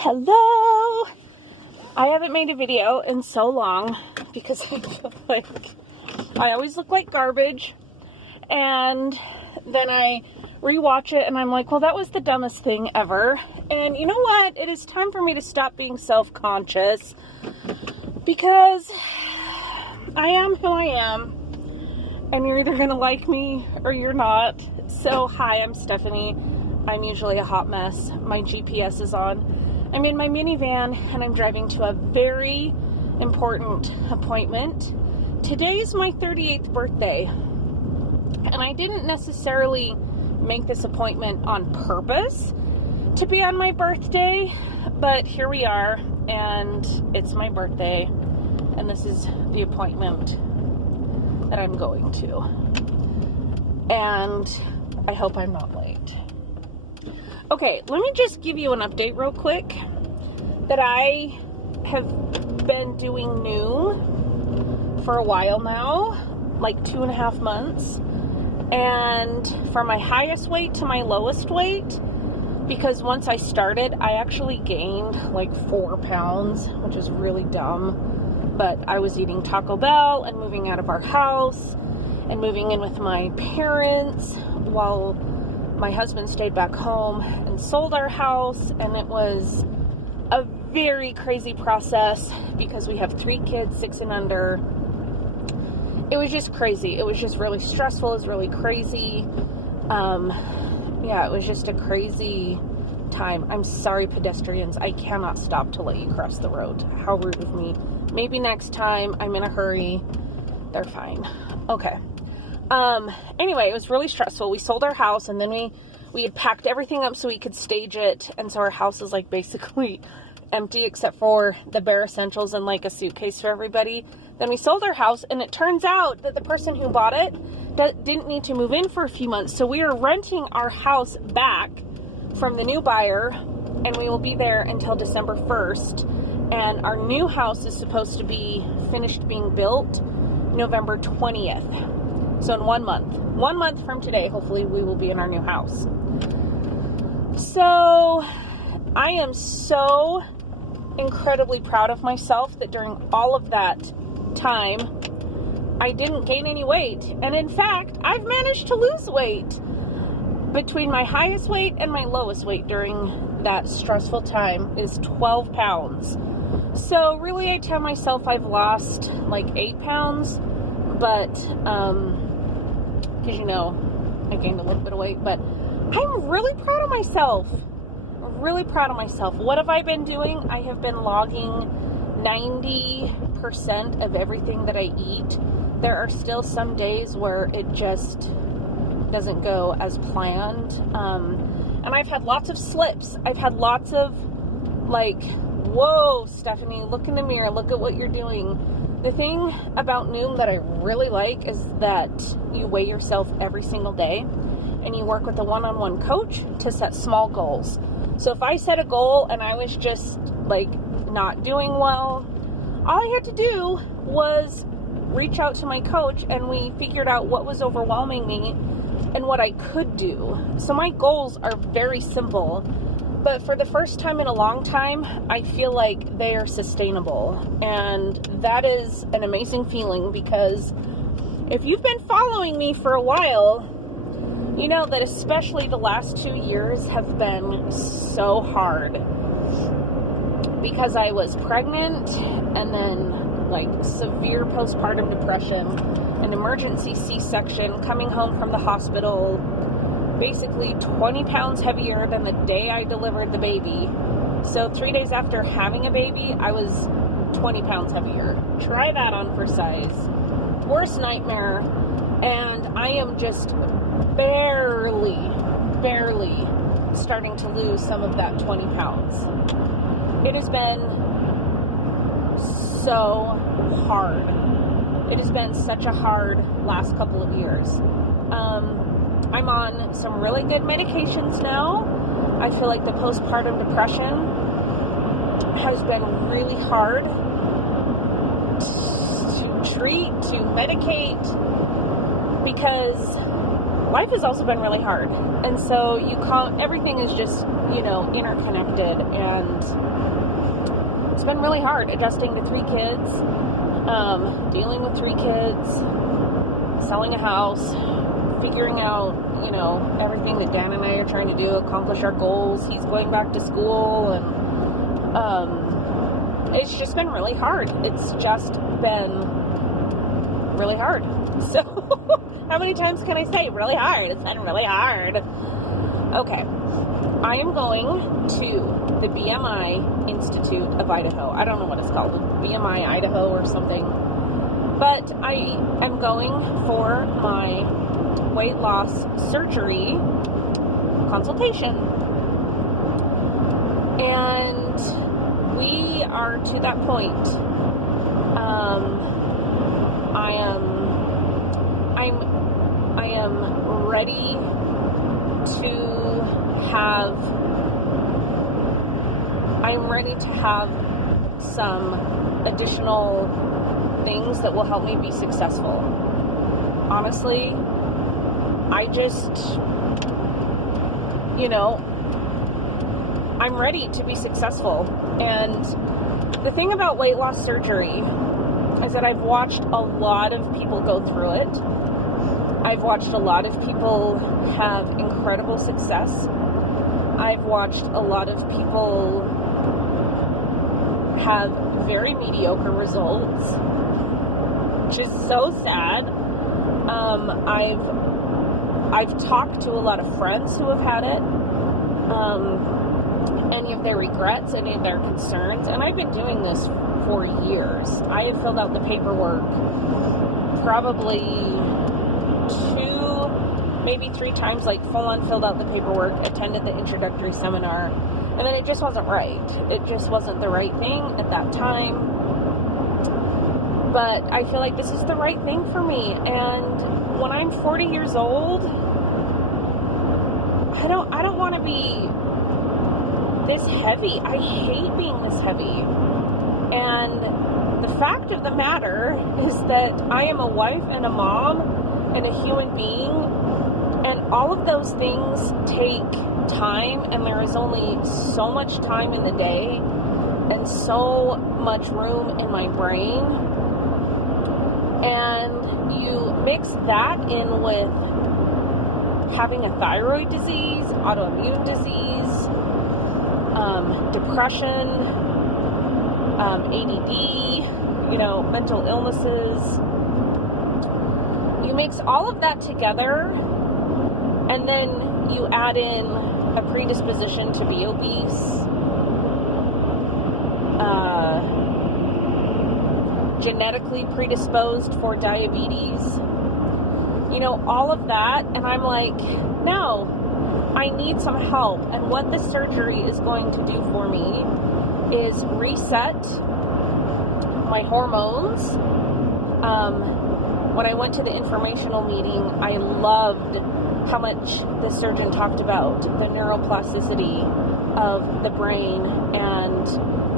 Hello! I haven't made a video in so long because I feel like I always look like garbage, and then I rewatch it and I'm like, well, that was the dumbest thing ever. And you know what? It is time for me to stop being self-conscious because I am who I am, and you're either gonna like me or you're not. So hi, I'm Stephanie. I'm usually a hot mess. My GPS is on. I'm in my minivan and I'm driving to a very important appointment. Today's my 38th birthday, and I didn't necessarily make this appointment on purpose to be on my birthday, but here we are, and it's my birthday, and this is the appointment that I'm going to, and I hope I'm not late. Okay, let me just give you an update real quick that I have been doing Noom for a while now, like 2.5 months, and from my highest weight to my lowest weight, because once I started, I actually gained like 4 pounds, which is really dumb, but I was eating Taco Bell and moving out of our house and moving in with my parents while my husband stayed back home and sold our house, and it was a very crazy process because we have 3 kids, 6 and under. It was just crazy. It was just really stressful. It was really crazy. Yeah, it was just a crazy time. I'm sorry, pedestrians. I cannot stop to let you cross the road. How rude of me. Maybe next time. I'm in a hurry. They're fine. Okay. Anyway, it was really stressful. We sold our house, and then we had packed everything up so we could stage it, and so our house is like basically empty except for the bare essentials and like a suitcase for everybody. Then we sold our house, and it turns out that the person who bought it didn't need to move in for a few months, so we are renting our house back from the new buyer, and we will be there until December 1st, and our new house is supposed to be finished being built November 20th. So in 1 month from today, hopefully we will be in our new house. So I am so incredibly proud of myself that during all of that time, I didn't gain any weight. And in fact, I've managed to lose weight between my highest weight and my lowest weight during that stressful time is 12 pounds. So really, I tell myself I've lost like 8 pounds, but, because, you know, I gained a little bit of weight, but I'm really proud of myself. Really proud of myself. What have I been doing? I have been logging 90% of everything that I eat. There are still some days where it just doesn't go as planned. And I've had lots of slips. I've had lots of, like, whoa, Stephanie, look in the mirror. Look at what you're doing. The thing about Noom that I really like is that you weigh yourself every single day, and you work with a one-on-one coach to set small goals. So if I set a goal and I was just like not doing well, all I had to do was reach out to my coach, and we figured out what was overwhelming me and what I could do. So my goals are very simple, but for the first time in a long time, I feel like they are sustainable. And that is an amazing feeling, because if you've been following me for a while, you know that especially the last 2 years have been so hard because I was pregnant, and then like severe postpartum depression, an emergency C-section, coming home from the hospital, basically 20 pounds heavier than the day I delivered the baby. So 3 days after having a baby, I was 20 pounds heavier. Try that on for size. Worst nightmare. And I am just barely starting to lose some of that 20 pounds. It has been so hard. It has been such a hard last couple of years. I'm on some really good medications now. I feel like the postpartum depression has been really hard to treat, to medicate, because life has also been really hard. And so everything is just, interconnected, and it's been really hard adjusting to 3 kids, dealing with 3 kids, selling a house, figuring out, everything that Dan and I are trying to do, accomplish our goals. He's going back to school, and it's just been really hard. It's just been really hard. So, how many times can I say really hard? It's been really hard. Okay. I am going to the BMI Institute of Idaho. I don't know what it's called. BMI Idaho or something. But I am going for my weight loss surgery consultation. And we are to that point. I am ready to have some additional things that will help me be successful. Honestly, I just, I'm ready to be successful. And the thing about weight loss surgery is that I've watched a lot of people go through it. I've watched a lot of people have incredible success. I've watched a lot of people have very mediocre results, which is so sad. I've talked to a lot of friends who have had it, any of their regrets, any of their concerns, and I've been doing this for years. I have filled out the paperwork probably 2, maybe 3 times, like full on filled out the paperwork, attended the introductory seminar, and then it just wasn't right. It just wasn't the right thing at that time. But I feel like this is the right thing for me. And when I'm 40 years old, I don't want to be this heavy. I hate being this heavy. And the fact of the matter is that I am a wife and a mom and a human being, and all of those things take time, and there is only so much time in the day and so much room in my brain. And you mix that in with having a thyroid disease, autoimmune disease, depression, ADD, mental illnesses. You mix all of that together, and then you add in a predisposition to be obese, genetically predisposed for diabetes, all of that, and I'm like, no, I need some help. And what this surgery is going to do for me is reset my hormones. When I went to the informational meeting, I loved how much the surgeon talked about the neuroplasticity of the brain, and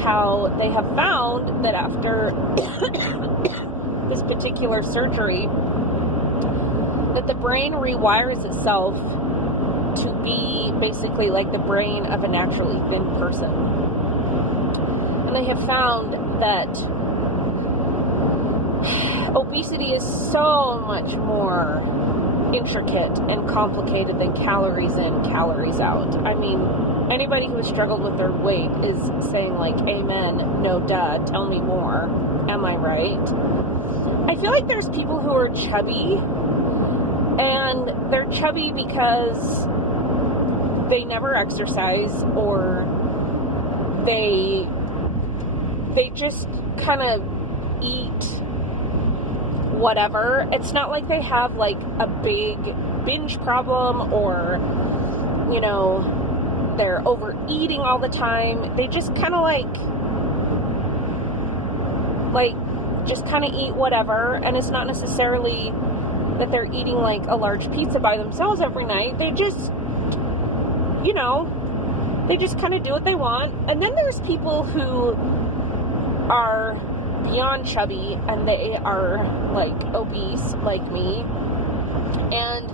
how they have found that after this particular surgery, that the brain rewires itself to be basically like the brain of a naturally thin person. And they have found that obesity is so much more intricate and complicated than calories in, calories out. I mean, anybody who has struggled with their weight is saying like, amen, no duh, tell me more. Am I right? I feel like there's people who are chubby, and they're chubby because they never exercise, or they just kind of eat whatever. It's not like they have like a big binge problem, or they're overeating all the time. They just kind of just kind of eat whatever, and it's not necessarily that they're eating like a large pizza by themselves every night. They just they just kind of do what they want. And then there's people who are beyond chubby, and they are like obese like me, and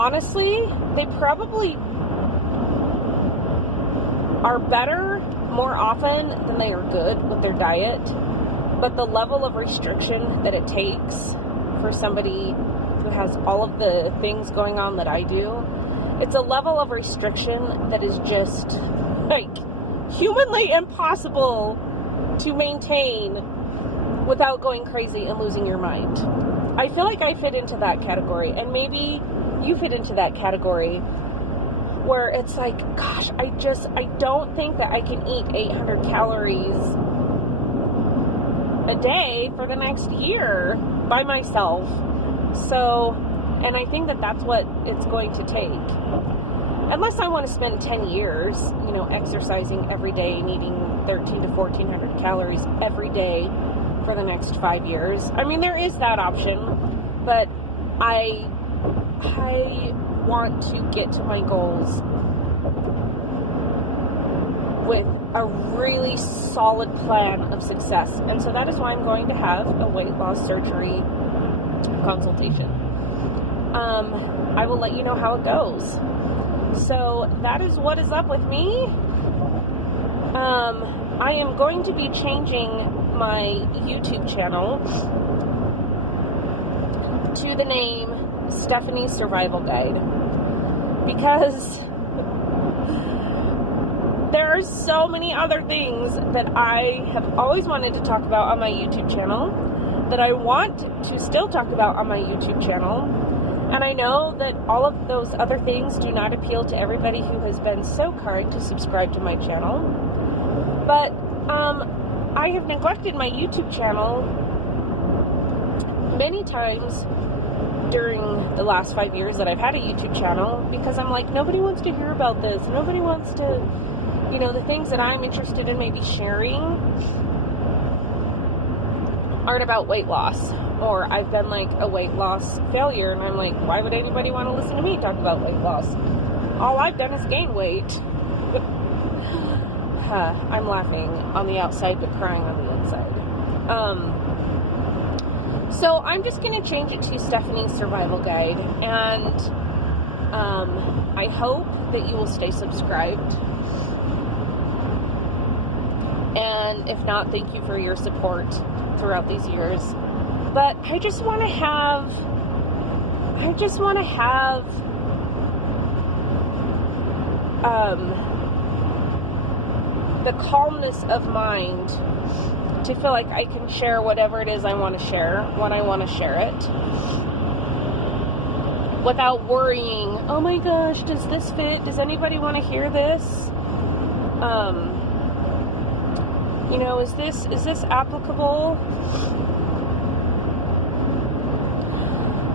honestly, they probably are better more often than they are good with their diet. But the level of restriction that it takes for somebody who has all of the things going on that I do, it's a level of restriction that is just like humanly impossible to maintain without going crazy and losing your mind. I feel like I fit into that category, and maybe you fit into that category where it's like, gosh, I don't think that I can eat 800 calories a day for the next year by myself. So, and I think that that's what it's going to take. Unless I want to spend 10 years, exercising every day and eating 13 to 1400 calories every day for the next 5 years. I mean, there is that option, but I want to get to my goals with a really solid plan of success. And so that is why I'm going to have a weight loss surgery consultation. I will let you know how it goes. So that is what is up with me. I am going to be changing my YouTube channel to the name Stephanie's Survival Guide, because there are so many other things that I have always wanted to talk about on my YouTube channel, that I want to still talk about on my YouTube channel. And I know that all of those other things do not appeal to everybody who has been so kind to subscribe to my channel. But I have neglected my YouTube channel many times during the last 5 years that I've had a YouTube channel, because I'm like, nobody wants to hear about this. Nobody wants to, the things that I'm interested in maybe sharing aren't about weight loss. Or I've been like a weight loss failure, and I'm like, why would anybody want to listen to me talk about weight loss? All I've done is gain weight. I'm laughing on the outside, but crying on the inside. So I'm just going to change it to Stephanie's Survival Guide, and I hope that you will stay subscribed. And if not, thank you for your support throughout these years. But I just want to have the calmness of mind to feel like I can share whatever it is I want to share when I want to share it, without worrying, oh my gosh, does this fit? Does anybody want to hear this? Is this applicable?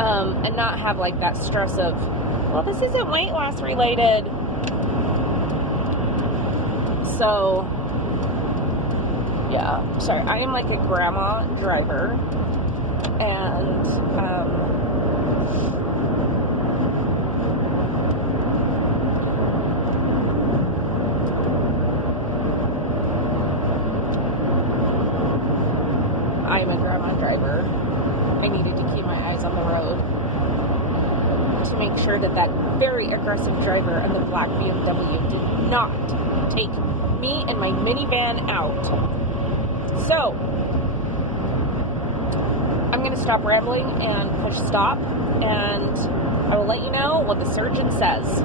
And not have like that stress of, well, this isn't weight loss related. So, yeah, sorry, I am like a grandma driver, and I am a grandma driver. I needed to keep my eyes on the road to make sure that that very aggressive driver in the black BMW did not take me and my minivan out. So, I'm going to stop rambling and push stop, and I will let you know what the surgeon says.